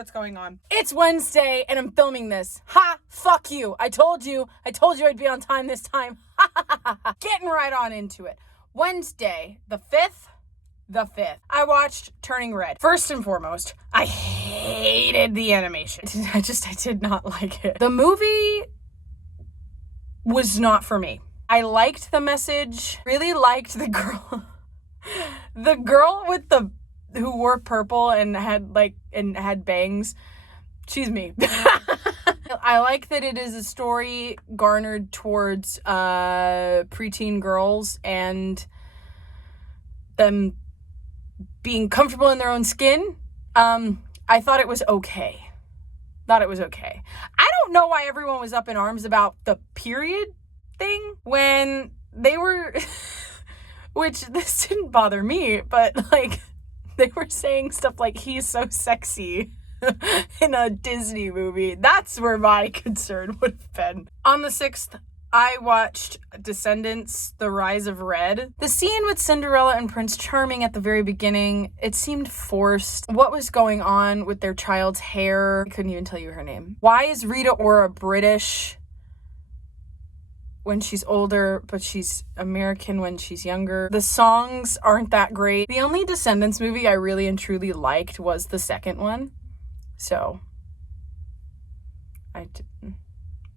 what's going on. It's Wednesday and I'm filming this. Ha! Fuck you. I told you I'd be on time this time. Getting right on into it. Wednesday, the 5th. I watched Turning Red. First and foremost, I hated the animation. I did not like it. The movie was not for me. I liked the message. Really liked the girl. The girl with who wore purple and had bangs. She's me. I like that it is a story garnered towards preteen girls and them being comfortable in their own skin. I thought it was okay. I don't know why everyone was up in arms about the period thing when they were, which this didn't bother me, but they were saying stuff like he's so sexy in a Disney movie. That's where my concern would have been. On the 6th, I watched Descendants, The Rise of Red. The scene with Cinderella and Prince Charming at the very beginning, it seemed forced. What was going on with their child's hair? I couldn't even tell you her name. Why is Rita Ora British when she's older, but she's American when she's younger? The songs aren't that great. The only Descendants movie I really and truly liked was the second one. So,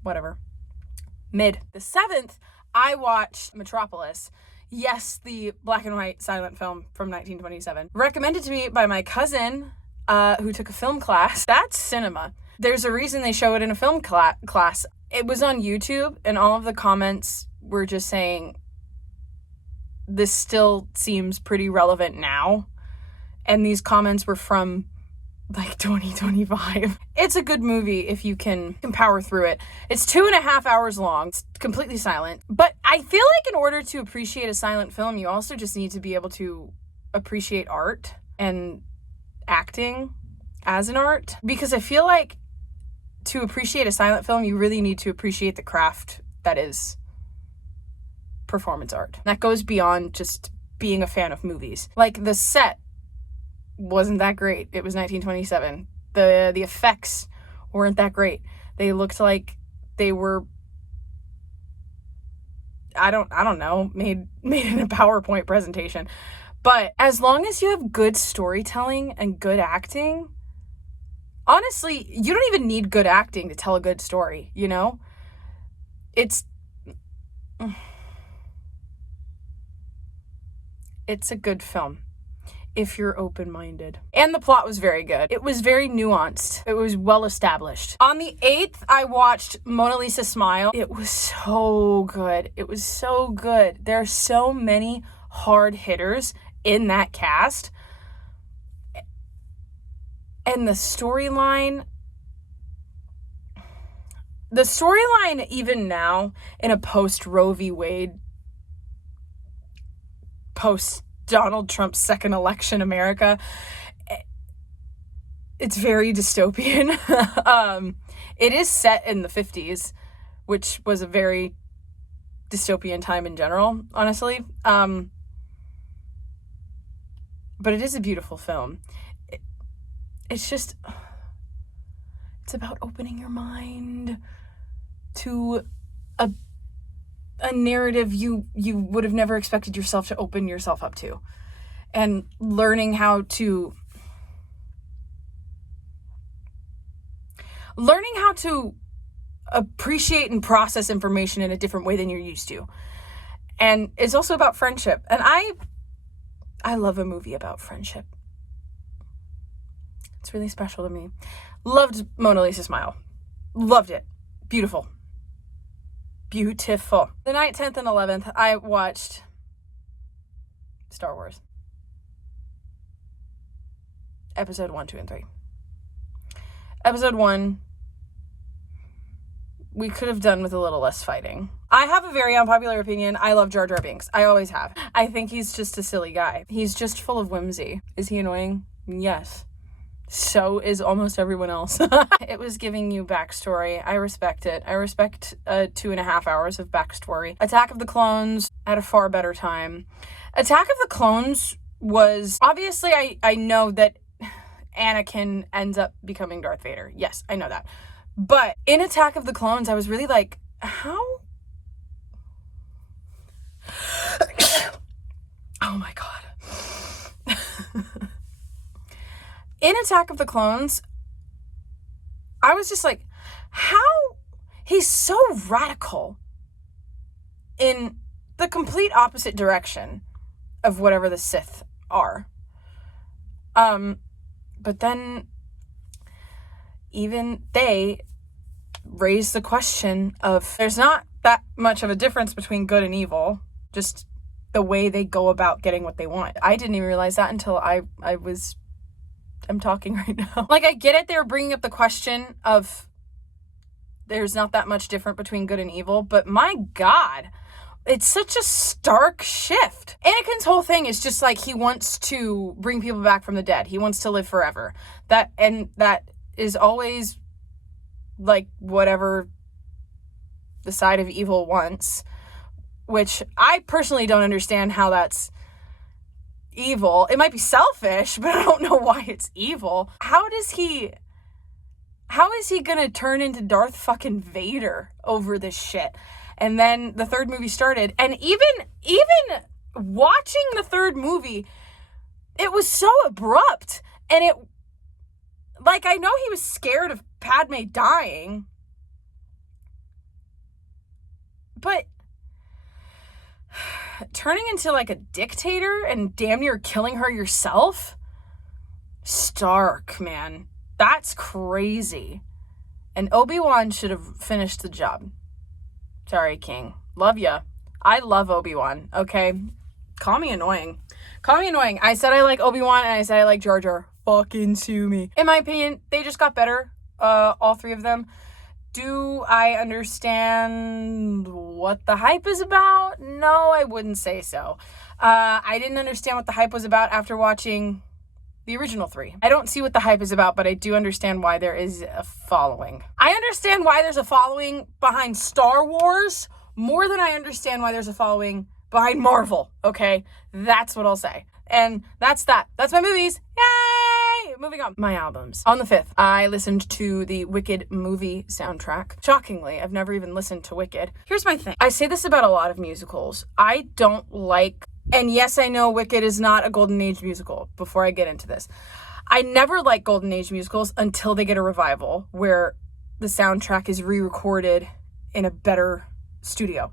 whatever. Mid. The 7th, I watched Metropolis. Yes, the black and white silent film from 1927. Recommended to me by my cousin, who took a film class. That's cinema. There's a reason they show it in a film class. It was on YouTube, and all of the comments were just saying, this still seems pretty relevant now. And these comments were from 2025. It's a good movie if you can power through it. It's 2.5 hours long. It's completely silent. But I feel like in order to appreciate a silent film, you also just need to be able to appreciate art and acting as an art. Because I feel like to appreciate a silent film, you really need to appreciate the craft that is performance art. That goes beyond just being a fan of movies. The set wasn't that great. It was 1927. The effects weren't that great. They looked like they were, I don't know, made in a PowerPoint presentation. But as long as you have good storytelling and good acting, honestly, you don't even need good acting to tell a good story, you know? It's a good film if you're open-minded. And the plot was very good. It was very nuanced. It was well established. On the 8th, I watched Mona Lisa Smile. It was so good. There are so many hard hitters in that cast. And the storyline even now in a post-Roe v. Wade, post-Donald Trump's second election America, it's very dystopian. It is set in the 50s, which was a very dystopian time in general, honestly. But it is a beautiful film. It's about opening your mind to a narrative you would have never expected yourself to open yourself up to, and learning how to appreciate and process information in a different way than you're used to. And it's also about friendship. And I love a movie about friendship. It's really special to me. Loved Mona Lisa Smile. Loved it. Beautiful. The 9th, 10th, and 11th, I watched Star Wars. Episode 1, 2, and 3. Episode 1, we could have done with a little less fighting. I have a very unpopular opinion. I love Jar Jar Binks. I always have. I think he's just a silly guy. He's just full of whimsy. Is he annoying? Yes. So is almost everyone else. It was giving you backstory. I respect it. I respect 2.5 hours of backstory. Attack of the Clones had a far better time. Attack of the Clones was, obviously I know that Anakin ends up becoming Darth Vader. Yes, I know that. But in Attack of the Clones, I was really like, how? Oh my God. In Attack of the Clones, I was just like, how? He's so radical in the complete opposite direction of whatever the Sith are. But then even they raise the question of there's not that much of a difference between good and evil, just the way they go about getting what they want. I didn't even realize that until I'm talking right now. Like, I get it, they were bringing up the question of there's not that much different between good and evil, but my God, it's such a stark shift. Anakin's whole thing is just like he wants to bring people back from the dead. He wants to live forever. That is always like whatever the side of evil wants, which I personally don't understand how that's evil. It might be selfish, but I don't know why it's evil. How is he gonna turn into Darth fucking Vader over this shit? And then the third movie started, and even watching the third movie, it was so abrupt, and it, like, I know he was scared of Padme dying, but turning into like a dictator and damn near killing her yourself? Stark, man. That's crazy. And Obi-Wan should have finished the job. Sorry, King. Love ya. I love Obi-Wan, okay? Call me annoying. Call me annoying. I said I like Obi-Wan and I said I like Jar Jar. Fucking sue me. In my opinion, they just got better. All three of them. Do I understand what the hype is about? No, I wouldn't say so. I didn't understand what the hype was about after watching the original three. I don't see what the hype is about, but I do understand why there is a following. I understand why there's a following behind Star Wars more than I understand why there's a following behind Marvel, okay? That's what I'll say. And that's that. That's my movies. Yay! Moving on. My albums. On the 5th, I listened to the Wicked movie soundtrack. Shockingly, I've never even listened to Wicked. Here's my thing. I say this about a lot of musicals. I don't like, and yes, I know Wicked is not a Golden Age musical, before I get into this. I never like Golden Age musicals until they get a revival where the soundtrack is re-recorded in a better studio.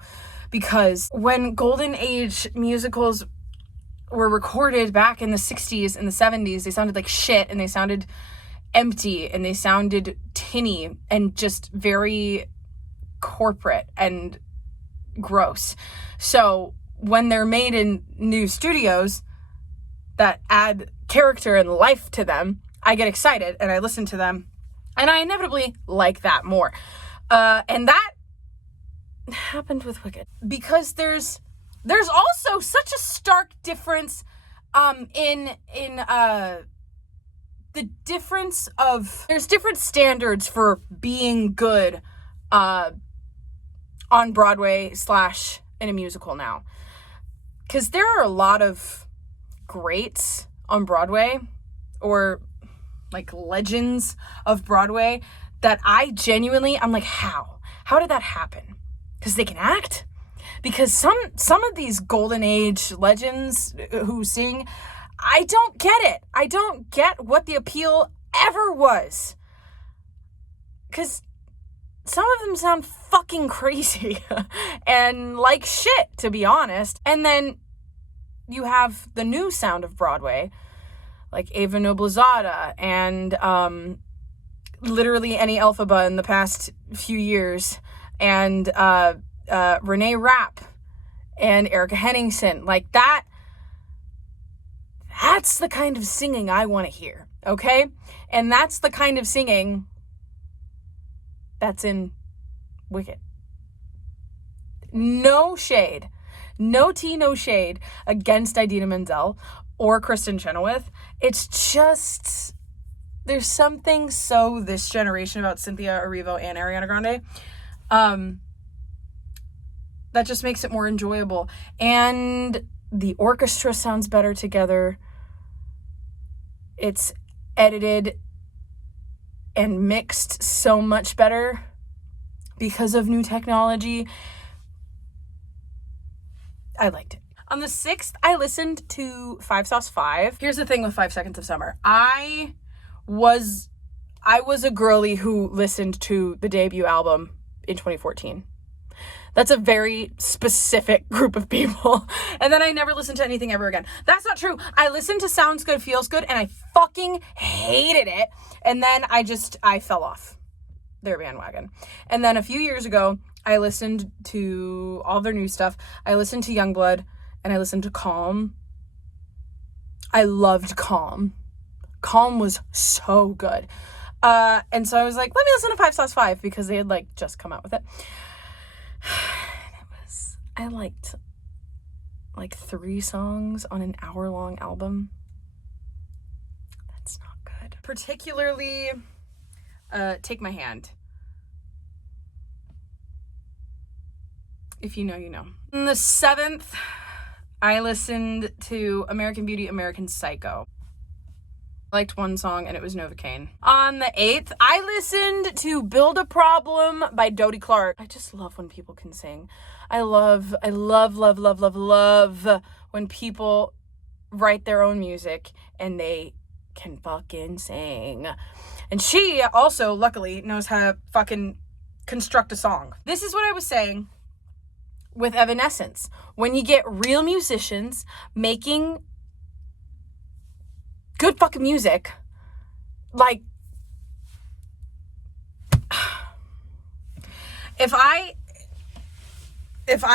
Because when Golden Age musicals were recorded back in the 60s and the 70s, they sounded like shit, and they sounded empty, and they sounded tinny and just very corporate and gross. So when they're made in new studios that add character and life to them, I get excited and I listen to them, and I inevitably like that more. And that happened with Wicked, because there's also such a stark difference in the difference of, there's different standards for being good on Broadway / in a musical now. Because there are a lot of greats on Broadway, or like legends of Broadway, that I genuinely, I'm like, how did that happen? Because they can act? Because some of these Golden Age legends who sing, I don't get it. I don't get what the appeal ever was. Because some of them sound fucking crazy and like shit, to be honest. And then you have the new sound of Broadway, like Ava Noblezada and literally any Elphaba in the past few years, and Renee Rapp and Erica Henningsen. Like that's the kind of singing I want to hear, okay? And that's the kind of singing that's in Wicked. No shade. No tea, no shade against Idina Menzel or Kristen Chenoweth. It's just, there's something so this generation about Cynthia Erivo and Ariana Grande that just makes it more enjoyable. And the orchestra sounds better together. It's edited and mixed so much better because of new technology. I liked it. On the 6th, I listened to 5 Sauce 5. Here's the thing with 5 Seconds of Summer. I was a girly who listened to the debut album in 2014. That's a very specific group of people. And then I never listened to anything ever again. That's not true. I listened to Sounds Good, Feels Good, and I fucking hated it. And then I fell off their bandwagon. And then a few years ago, I listened to all their new stuff. I listened to Youngblood, and I listened to Calm. I loved Calm. Calm was so good. And so I was like, let me listen to 5 Sauce 5 because they had like just come out with it. I liked like 3 songs on an hour-long album. That's not good. Particularly, Take My Hand. If you know, you know. On the 7th, I listened to American Beauty, American Psycho. I liked one song, and it was Novocaine. On the 8th, I listened to Build a Problem by Dodie Clark. I just love when people can sing. I love when people write their own music and they can fucking sing. And she also, luckily, knows how to fucking construct a song. This is what I was saying with Evanescence. When you get real musicians making good fucking music, like, if I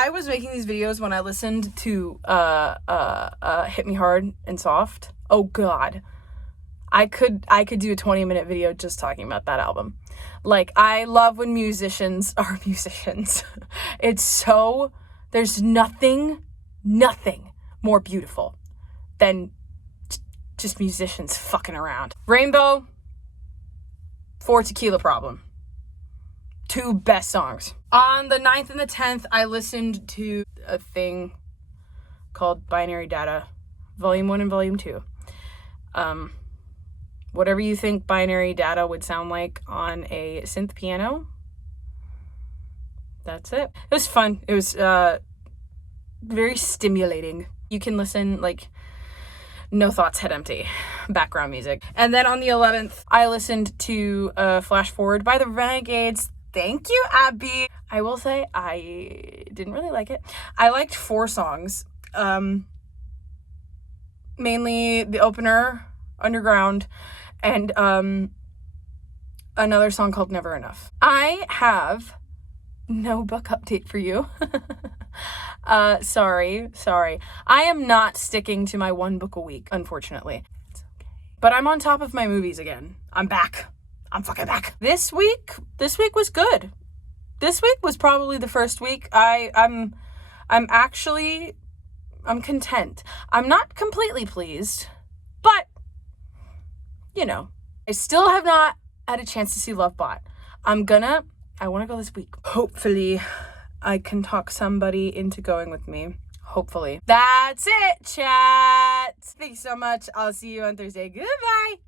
was making these videos when I listened to Hit Me Hard and Soft, oh god, I could do a 20-minute video just talking about that album. Like, I love when musicians are musicians. It's so, there's nothing more beautiful than just musicians fucking around. Rainbow, for Tequila Problem. 2 best songs. On the 9th and the 10th, I listened to a thing called Binary Data, Volume 1 and Volume 2. Whatever you think Binary Data would sound like on a synth piano, that's it. It was fun. It was very stimulating. You can listen, like, no thoughts, head empty, background music. And then on the 11th, I listened to Flash Forward by the Renegades. Thank you, Abby. I will say I didn't really like it. I liked 4 songs. Mainly the opener, Underground, and another song called Never Enough. I have no book update for you. Sorry. I am not sticking to my 1 book a week, unfortunately. It's okay. But I'm on top of my movies again. I'm back. I'm fucking back. This week was good. This week was probably the first week. I'm content. I'm not completely pleased, but you know, I still have not had a chance to see Lovebot. I want to go this week. Hopefully I can talk somebody into going with me. Hopefully. That's it, chat. Thanks so much. I'll see you on Thursday. Goodbye.